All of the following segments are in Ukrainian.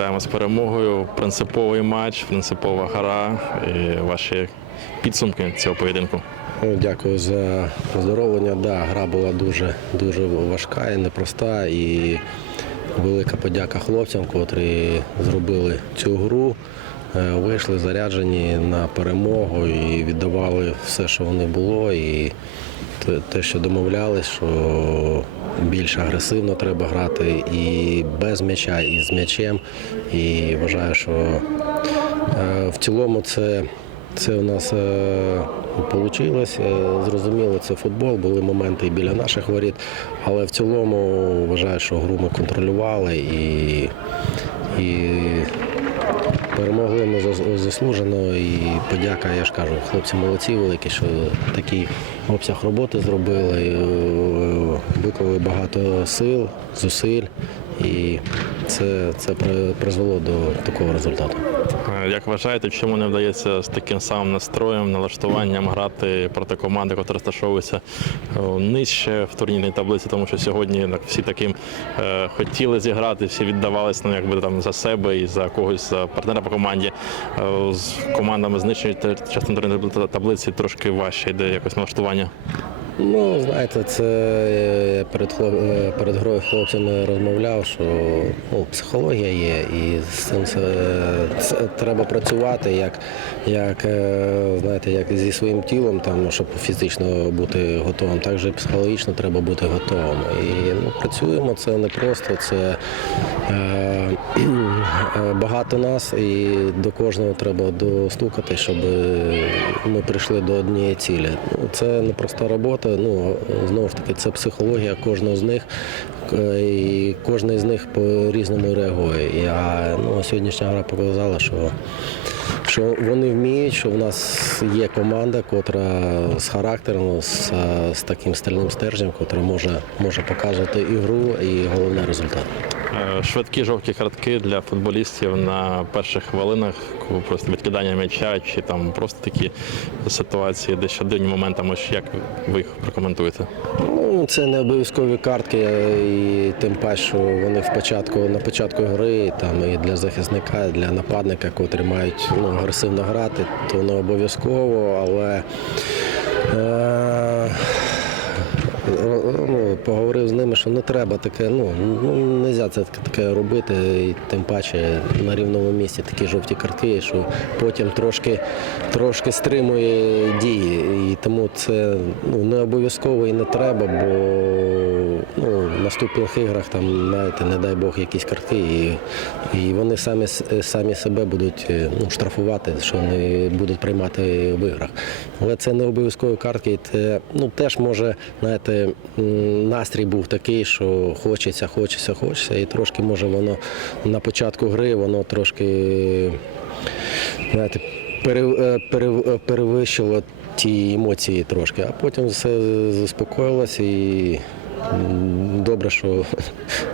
Вітаємо з перемогою. Принциповий матч, принципова гра. І ваші підсумки цього поєдинку. Ну, Дякую за поздоровлення. Да, гра була дуже, дуже важка і непроста. І велика подяка хлопцям, котрі зробили цю гру. Е, Вийшли заряджені на перемогу і віддавали все, що вони було. І те, що домовлялись, що більш агресивно треба грати і без м'яча, і з м'ячем. І вважаю, що Е, В цілому це, це у нас вийшло. Зрозуміло, це футбол, були моменти і біля наших воріт, але в цілому вважаю, що гру ми контролювали і, і перемогли ми заслужено. І подяка, я ж кажу, хлопці молодці великі, що такий обсяг роботи зробили, е, виклали багато сил, зусиль. І це, це призвело до такого результату. Е, Як вважаєте, чому не вдається з таким самим настроєм, налаштуванням грати проти команди, яка розташовується е, нижче в турнірній таблиці, тому що сьогодні всі таким е, хотіли зіграти, всі віддавались ну, якби там за себе і за когось за партнера по команді. З командами з нижчої частини турнірної таблиці трошки важче йде якось налаштування. Ну, знаєте, це е, я перед, хлоп... е, перед грою хлопцями розмовляв, що ну, психологія є, і з цим це, це треба працювати, як, як, е, знаєте, як зі своїм тілом, там, щоб фізично бути готовим, так же психологічно треба бути готовим. І ну, працюємо, це не просто, це е, багато нас, і до кожного треба достукати, щоб ми прийшли до однієї цілі. Ну, це непроста робота. Ну знову ж таки, це психологія кожного з них, е, і кожен з них по-різному реагує. І, а ну, сьогоднішня гра показала, що, що вони вміють, що в нас є команда, котра з характером, з, е, з таким стальним стержнем, котра може, може показувати ігру і головне результат. Е, Швидкі жовті картки для футболістів на перших хвилинах, просто відкидання м'яча чи там просто такі ситуації, де щоденні моментами. Ось Як ви їх прокоментуєте? Ну, це не обов'язкові картки, і тим паче, що вони в початку, на початку гри там, і для захисника, і для нападника, котрі мають ну, агресивно грати, то не обов'язково, але е, поговорив з ними, що не треба таке, ну, ну не можна це таке робити, і тим паче на рівному місці такі жовті картки, що потім трошки, трошки стримує дії. І тому це ну, не обов'язково і не треба, бо наступних іграх там, знаєте, не дай Бог, якісь картки, і, і вони самі, самі себе будуть е, ну, штрафувати, що не будуть приймати в іграх. Але це не обов'язкові картки. Це ну, теж може, знаєте, настрій був такий, що хочеться, хочеться, хочеться, і трошки може воно на початку гри, воно трошки знаєте, е, е, перевищило ті емоції трошки, а потім все заспокоїлося і добре, що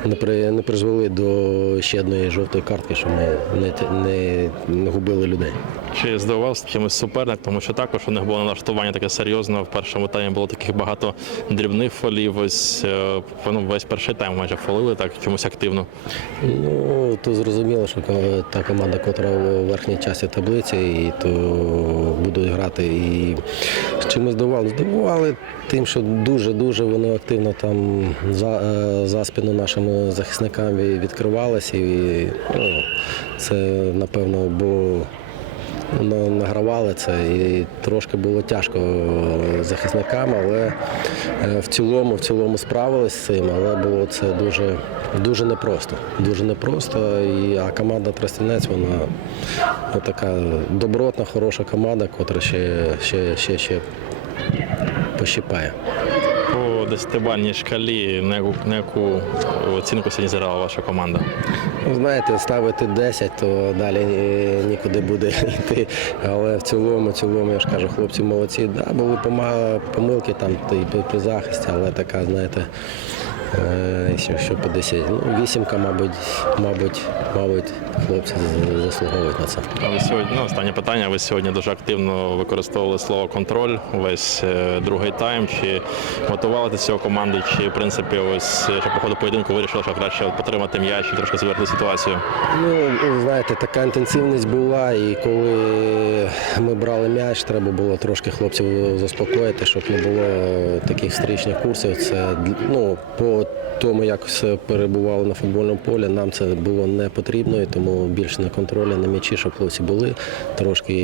не, при, не призвели до ще одної жовтої картки, що ми не, не, не губили людей. Чи здивувався чимось суперник, тому що також у них було налаштування таке серйозне. В першому таймі було таких багато дрібних фолів. Ось е, ну, весь перший тайм майже фолили так чомусь активно. Ну, то зрозуміло, що та команда, котра в верхній часті таблиці, і то будуть грати. І чимось здивували? Здивували тим, що дуже-дуже вони активно там за, е, за спину нашим захисникам відкривалися. І ну, це, напевно, на- награвали це і трошки було тяжко захисникам, але е, в цілому, в цілому справились з цим, але було це дуже, дуже непросто. Дуже непросто. І, а команда Тростянець, вона така добротна, хороша команда, котра ще, ще, ще, ще пощипає. Десятибальній шкалі на яку, на яку оцінку сьогодні зіграла ваша команда? Ну, Знаєте, ставити 10, то далі е, нікуди буде йти. Але в цілому, в цілому, я ж кажу, хлопці молодці. Да, були помилки там при- захисті, але така, знаєте, Е, Що, що по 10. Ну, вісімка, мабуть, мабуть, мабуть, хлопці заслуговують на це. А Ви сьогодні ну, останнє питання. Ви сьогодні дуже активно використовували слово контроль весь е, другий тайм. Чи готували до цього команди, чи в принципі ось е, що по ходу поєдинку вирішили, що краще от потримати м'яч і трошки звернути ситуацію? Ну, знаєте, така інтенсивність була, і коли ми брали м'яч, треба було трошки хлопців заспокоїти, щоб не було таких встрічних курсів. Це ну, по тому, як все перебувало на футбольному полі, нам це було не потрібно, і тому більше на контролі, на м'ячі, щоб хлопці були, трошки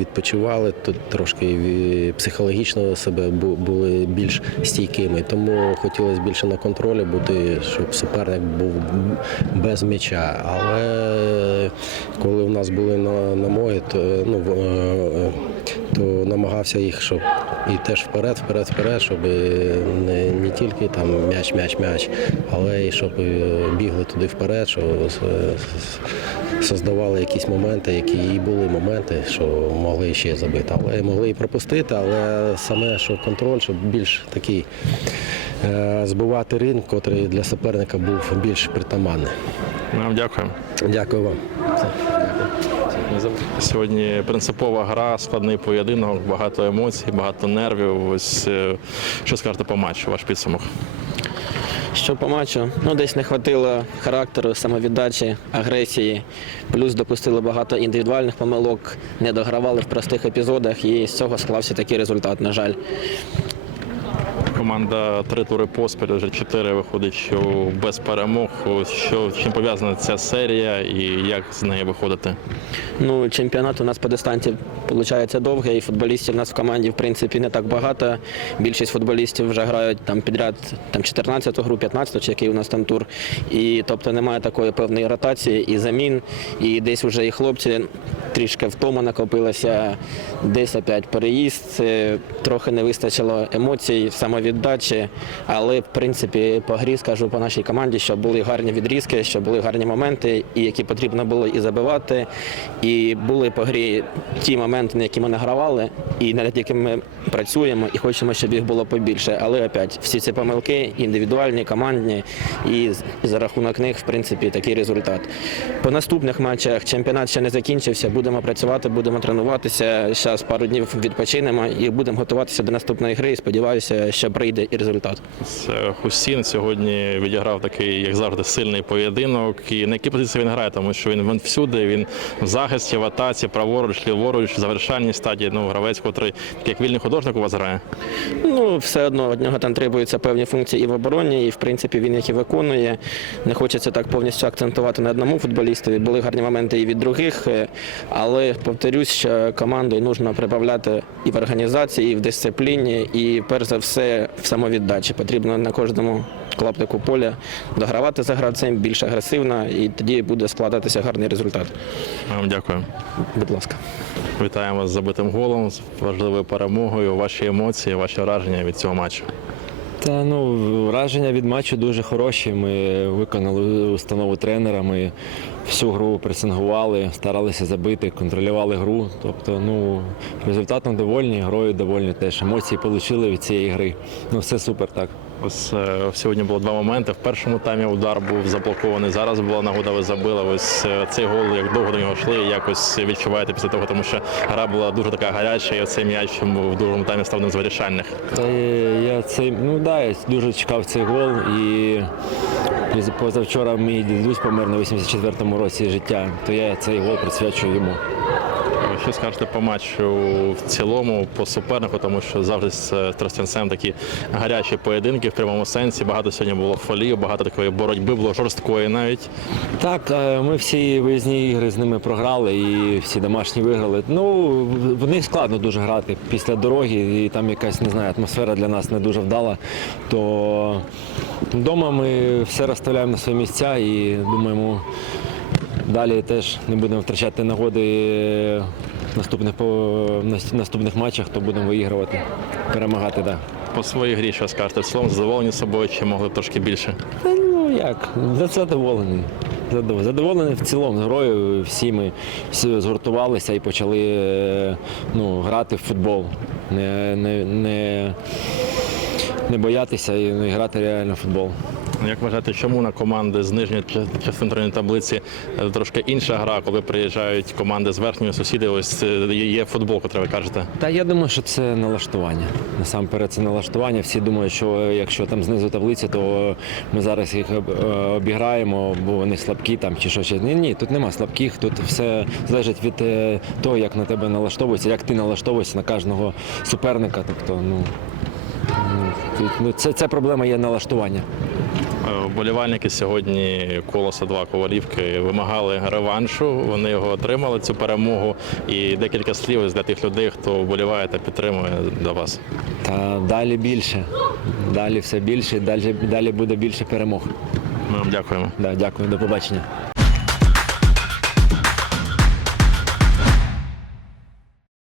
відпочивали, трошки психологічно себе бу- були більш стійкими. Тому хотілося більше на контролі бути, щоб суперник був без м'яча. Але коли в нас були на, на моє, то, ну, е, то намагався їх, щоб і теж вперед, вперед, вперед, щоб не, не тільки там м'яч, м'яч, м'яч, але і щоб бігли туди вперед, що с- с- создавали якісь моменти, які і були моменти, що могли ще забити. Але могли і пропустити, але саме що контроль, щоб більш такий е, збивати ринок, котрий для суперника був більш притаманний. Вам дякую. Дякую вам. Сьогодні принципова гра, складний поєдинок, багато емоцій, багато нервів. Ось е, що скажете по матчу, ваш підсумок? Що по матчу? Ну, десь не хватило характеру, самовіддачі, агресії. Плюс допустили багато індивідуальних помилок, не догравали в простих епізодах, і з цього склався такий результат, на жаль. Команда три тури поспіль, вже чотири виходить, що без перемог. Що чим пов'язана ця серія і як з неї виходити? Ну, чемпіонат у нас по дистанції виходить довгий, і футболістів у нас в команді в принципі не так багато. Більшість футболістів вже грають там підряд там 14 гру, 15 чи який у нас там тур. І тобто немає такої певної ротації і замін. І десь вже і хлопці трішки втома накопилася, десь опять переїзд. Трохи не вистачило емоцій, самовіддачі. Але в принципі по грі скажу по нашій команді, що були гарні відрізки, що були гарні моменти, і які потрібно було і забивати. І були по грі ті моменти, на які ми награвали, і над якими ми працюємо, і хочемо, щоб їх було побільше. Але опять всі ці помилки індивідуальні, командні, і за рахунок них, в принципі, такий результат. По наступних матчах чемпіонат ще не закінчився. Будемо працювати, будемо тренуватися. Зараз пару днів відпочинемо і будемо готуватися до наступної гри. І сподіваюся, що прийде і результат. Хусін сьогодні відіграв такий, як завжди, сильний поєдинок. І на якій позиції він грає, тому що він, всюди, він в захисті, в атаці, праворуч, ліворуч, в завершальній стадії. Ну, гравець, котрий такий, як вільний художник у вас грає. Ну, все одно від нього там требуються певні функції і в обороні, і в принципі він їх і виконує. Не хочеться так повністю акцентувати на одному футболістові. Були гарні моменти і від других, е, але повторюсь, що командою потрібно прибавляти і в організації, і в дисципліні, і перш за все в самовіддачі. Потрібно на кожному клаптику поля догравати за гравцем більш агресивно, і тоді буде складатися гарний результат. Вам дякую. Будь ласка. Вітаємо з забитим голом, з важливою перемогою. Ваші емоції, ваші враження від цього матчу. Та ну враження від матчу дуже хороші. Ми виконали установу тренера. Ми всю гру пресингували, старалися забити, контролювали гру. Тобто, ну результатом довольні, грою довольні теж. Емоції отримали від цієї гри. Ну все супер так. Ось е, сьогодні було два моменти. В першому таймі удар був заблокований. Зараз була нагода, ви забили. Ось е, цей гол, як довго до нього йшли, якось відчуваєте після того, тому що гра була дуже така гаряча, і цей м'яч в другому таймі став одним з вирішальних. Я цей, ну да, я дуже чекав цей гол і позавчора мій дідусь помер на 84-му році життя, то я цей гол присвячую йому. Що скажете по матчу в цілому, по супернику, тому що завжди з е, Тростянцем такі гарячі поєдинки в прямому сенсі. Багато сьогодні було фолів, багато такої боротьби було жорсткої навіть. Так, е, ми всі виїзні ігри з ними програли і всі домашні виграли. Ну, в них складно дуже грати після дороги, і там якась не знаю, атмосфера для нас не дуже вдала. То вдома ми все розставляємо на свої місця і думаємо, далі теж не будемо втрачати нагоди в наступних, по, наступних матчах, то будемо виігрувати, перемагати. Да. По своїй грі, що скажете, словом, задоволені собою чи могли б трошки більше? Та ну як, за- задоволений. Задоволений в цілому грою. Всі ми всі згуртувалися і почали е, ну, грати в футбол. Не, не, не, не боятися ну, і грати реально в футбол. Як вважаєте, чому на команди з нижньої частини таблиці е, трошки інша гра, коли приїжджають команди з верхньої сусіди? Ось е, є футбол, котрий ви кажете. Та я думаю, що це налаштування. Насамперед, це налаштування. Всі думають, що е, якщо там знизу таблиці, то ми зараз їх обіграємо, бо вони слабкі там чи що. Ні, ні, тут нема слабких, тут все залежить від того, як на тебе налаштовується, як ти налаштовуєшся на кожного суперника. Тобто, ну, ну, ну це, це проблема є налаштування. Е, Вболівальники сьогодні колоса 2 Ковалівки вимагали реваншу. Вони його отримали цю перемогу. І декілька слів для тих людей, хто вболіває та підтримує для вас. Та далі більше. Далі все більше, далі, далі буде більше перемог. Ми вам дякуємо. Да, дякую, до побачення.